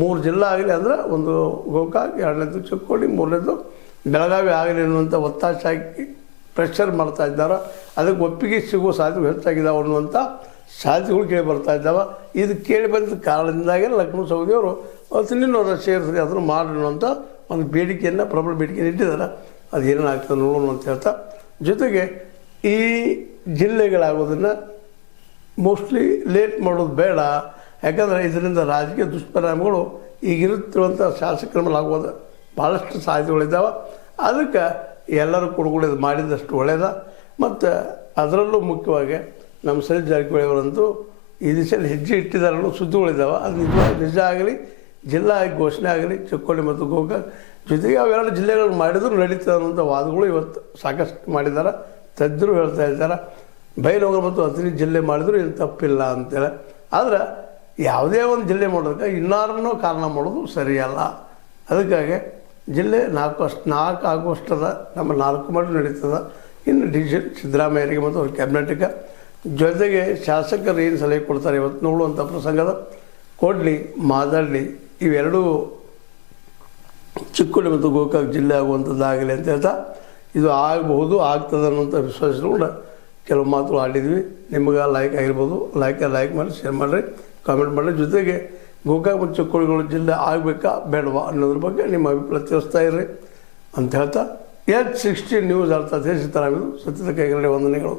3 ಜಿಲ್ಲಾ ಆಗಲಿ ಅಂದರೆ ಒಂದು ಗೋಕಾಕ್, 2ನೇದು ಚಿಕ್ಕೋಡಿ, 3ನೇದು ಬೆಳಗಾವಿ ಆಗಲಿ ಅನ್ನುವಂಥ ಒತ್ತಾಯ ಹಾಕಿ ಪ್ರೆಷರ್ ಮಾಡ್ತಾ ಇದ್ದಾರೆ. ಅದಕ್ಕೆ ಒಪ್ಪಿಗೆ ಸಿಗುವ ಸಾಧ್ಯತೆ ಹೆಚ್ಚಾಗಿದ್ದಾವೆ ಅನ್ನುವಂಥ ಸಾಧ್ಯತೆಗಳು ಕೇಳಿ ಬರ್ತಾ ಇದ್ದಾವೆ. ಇದು ಕೇಳಿ ಬಂದ ಕಾರಣದಿಂದಾಗಿ ಲಕ್ಷ್ಮಣ ಸವದಿಯವರು ಇನ್ನೂರ ಸೇರಿಸಿ ಅದನ್ನು ಮಾಡಿರುವಂಥ ಒಂದು ಬೇಡಿಕೆಯನ್ನು, ಪ್ರಬಲ ಬೇಡಿಕೆಯನ್ನು ಇಟ್ಟಿದ್ದಾರೆ. ಅದು ಏನೇನಾಗ್ತದೆ ನೋಡೋಣ ಅಂತ ಹೇಳ್ತಾ, ಜೊತೆಗೆ ಈ ಜಿಲ್ಲೆಗಳಾಗೋದನ್ನು ಮೋಸ್ಟ್ಲಿ ಲೇಟ್ ಮಾಡೋದು ಬೇಡ. ಯಾಕಂದರೆ ಇದರಿಂದ ರಾಜಕೀಯ ದುಷ್ಪರಿಣಾಮಗಳು ಈಗಿರುತ್ತಿರುವಂಥ ಶಾಸಕರ ಮೇಲೆ ಆಗೋದು ಭಾಳಷ್ಟು ಸಾಧ್ಯತೆಗಳಿದ್ದಾವೆ. ಅದಕ್ಕೆ ಎಲ್ಲರೂ ಕೊಡುಗೊಳ್ಳೋದು ಮಾಡಿದಷ್ಟು ಒಳ್ಳೆಯದ. ಮತ್ತು ಅದರಲ್ಲೂ ಮುಖ್ಯವಾಗಿ ನಮ್ಮ ಸತೀಶ್ ಜಾರಕಿಹೊಳಿ ಅವರಂತೂ ಈ ದಿಶೆಯಲ್ಲಿ ಹೆಜ್ಜೆ ಇಟ್ಟಿದ್ದಾರೆ ಅನ್ನೋ ಸುದ್ದಿಗಳಿದ್ದಾವೆ. ಅದು ನಿಜ ಆಗಲಿ, ಜಿಲ್ಲಾ ಘೋಷಣೆ ಆಗಲಿ, ಚಿಕ್ಕೋಡಿ ಮತ್ತು ಗೋಕಾಕ್ ಜೊತೆಗೆ ಅವೆರಡು ಜಿಲ್ಲೆಗಳು ಮಾಡಿದ್ರು ನಡೀತದೆ ಅನ್ನೋಂಥ ವಾದಗಳು ಇವತ್ತು ಸಾಕಷ್ಟು ಮಾಡಿದ್ದಾರೆ. ತಜ್ಞರು ಹೇಳ್ತಾ ಇದ್ದಾರೆ ಬೈಲಹೊಂಗಲ ಮತ್ತು ಅಥಣಿ ಜಿಲ್ಲೆ ಮಾಡಿದ್ರು ಏನು ತಪ್ಪಿಲ್ಲ ಅಂತೇಳಿ. ಆದರೆ ಯಾವುದೇ ಒಂದು ಜಿಲ್ಲೆ ಮಾಡೋದಕ್ಕೆ ಇನ್ನಾರನ್ನೋ ಕಾರಣ ಮಾಡೋದು ಸರಿಯಲ್ಲ. ಅದಕ್ಕಾಗಿ ಜಿಲ್ಲೆ 4 ಆಗುವಷ್ಟದ ನಮ್ಮ 4 ಮಾಡಿ ನಡೀತದೆ. ಇನ್ನು ಡಿಸಿಷನ್ ಸಿದ್ದರಾಮಯ್ಯರಿಗೆ ಮತ್ತು ಅವ್ರ ಕ್ಯಾಬಿನೆಟ್ಗೆ, ಜೊತೆಗೆ ಶಾಸಕರು ಏನು ಸಲಹೆ ಕೊಡ್ತಾರೆ ಇವತ್ತು ನೋಡುವಂಥ ಪ್ರಸಂಗದ ಕೊಡಲಿ, ಮಾತಾಡಲಿ, ಇವೆರಡೂ ಚಿಕ್ಕೋಡಿ ಮತ್ತು ಗೋಕಾಕ್ ಜಿಲ್ಲೆ ಆಗುವಂಥದ್ದಾಗಲಿ ಅಂತ ಹೇಳ್ತಾ, ಇದು ಆಗಬಹುದು, ಆಗ್ತದೆ ಅನ್ನೋಂಥ ವಿಶ್ವಾಸಗಳು ಕೆಲವು ಮಾತುಗಳು ಆಡಿದ್ವಿ. ನಿಮಗೆ ಲೈಕ್ ಆಗಿರ್ಬೋದು, ಲೈಕ್ ಮಾಡಿ, ಶೇರ್ ಮಾಡಿರಿ, ಕಾಮೆಂಟ್ ಮಾಡಿರಿ. ಜೊತೆಗೆ ಗೋಕಾಕ್ ಮತ್ತು ಚಿಕ್ಕೋಡಿಗಳು ಜಿಲ್ಲೆ ಆಗಬೇಕಾ ಬೇಡವಾ ಅನ್ನೋದ್ರ ಬಗ್ಗೆ ನಿಮ್ಮ ಅಭಿಪ್ರಾಯ ತಿಳಿಸ್ತಾ ಇರ್ರಿ ಅಂತ ಹೇಳ್ತಾ, H16 ನ್ಯೂಸ್ ಅರ್ಥ ದೇಶ ತರಾಮಿದು ಸತ್ಯದ ಕೈಗಡೆ ವಂದನೆಗಳು.